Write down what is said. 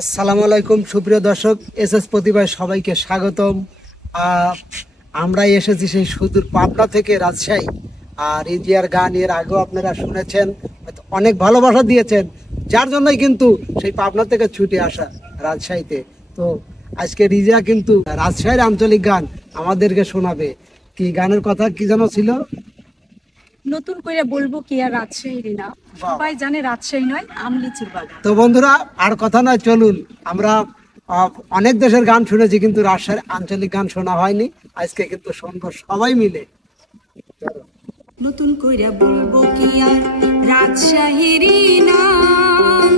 আসসালামু আলাইকুম সুপ্রিয় দর্শক, এসএস প্রতিভায় সবাইকে স্বাগতম। আমরা এসেছি সেই সুদূর পাবনা থেকে রাজশাহী। আর রিজিয়ার গান এর আগেও আপনারা শুনেছেন, অনেক ভালোবাসা দিয়েছেন, যার জন্যই কিন্তু সেই পাবনা থেকে ছুটে আসা রাজশাহীতে। তো আজকে রিজিয়া কিন্তু রাজশাহীর আঞ্চলিক গান আমাদেরকে শোনাবে। কি গানের কথা কি যেন ছিল? নতুন করে বলবো কি আর রাজশাহীর না, সবাই জানে রাজশাহী নয় আমলিচুর বাগান। তো বন্ধুরা, আর কথা নয়, চলুন। আমরা অনেক দেশের গান শুনেছি, কিন্তু রাজশাহীর আঞ্চলিক গান শোনা হয়নি। আজকে কিন্তু শুনবো সবাই মিলে। নতুন করে বলবো কি আর রাজশাহীর নাম।